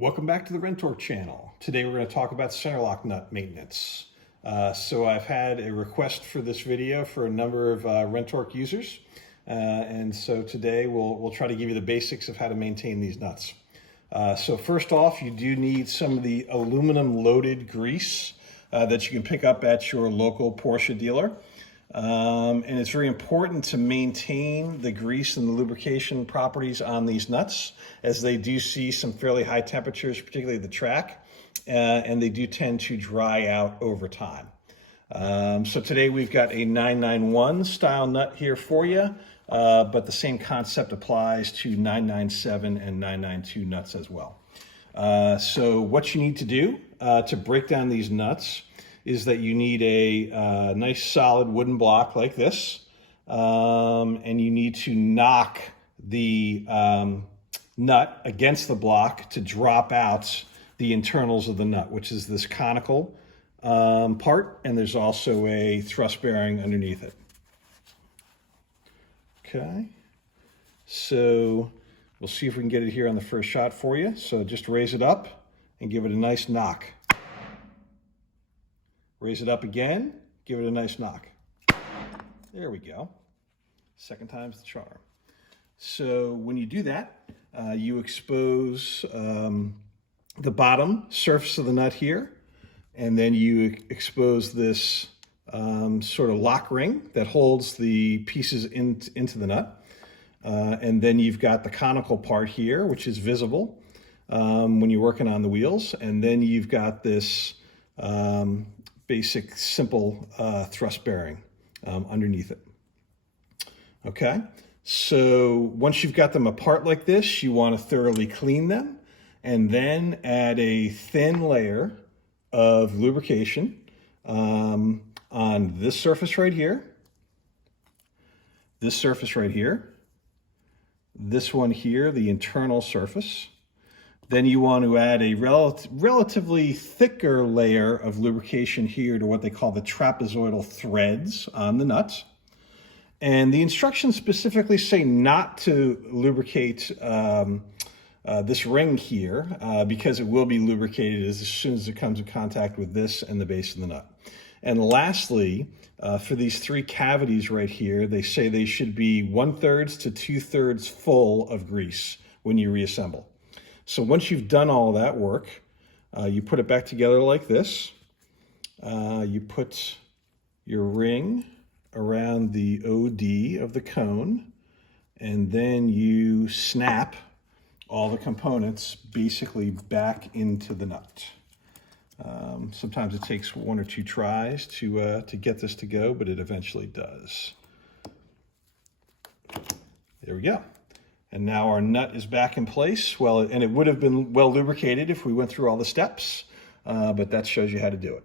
Welcome back to the Rentorque channel. Today we're going to talk about center lock nut maintenance. So I've had a request for this video for a number of Rentorque users. And so today we'll try to give you the basics of how to maintain these nuts. So first off, you do need some of the aluminum loaded grease that you can pick up at your local Porsche dealer. And it's very important to maintain the grease and the lubrication properties on these nuts, as they do see some fairly high temperatures, particularly the track, and they do tend to dry out over time. So today we've got a 991 style nut here for you, but the same concept applies to 997 and 992 nuts as well. So what you need to do to break down these nuts is that you need a nice solid wooden block like this, and you need to knock the nut against the block to drop out the internals of the nut, which is this conical part, and there's also a thrust bearing underneath it. Okay, so we'll see if we can get it here on the first shot for you. So just raise it up and give it a nice knock. Raise it up again, give it a nice knock. There we go. Second time's the charm. So when you do that, you expose the bottom surface of the nut here, and then you expose this sort of lock ring that holds the pieces into the nut. And then you've got the conical part here, which is visible when you're working on the wheels. And then you've got this basic, simple thrust bearing underneath it. Okay, so once you've got them apart like this, you want to thoroughly clean them and then add a thin layer of lubrication on this surface right here, this surface right here, this one here, the internal surface. Then you want to add a relatively thicker layer of lubrication here to what they call the trapezoidal threads on the nuts. And the instructions specifically say not to lubricate this ring here because it will be lubricated as soon as it comes in contact with this and the base of the nut. And lastly, for these three cavities right here, they say they should be 1/3 to 2/3 full of grease when you reassemble. So once you've done all that work, you put it back together like this. You put your ring around the OD of the cone, and then you snap all the components basically back into the nut. Sometimes it takes 1 or 2 tries to get this to go, but it eventually does. There we go. And now our nut is back in place. Well, and it would have been well lubricated if we went through all the steps, but that shows you how to do it.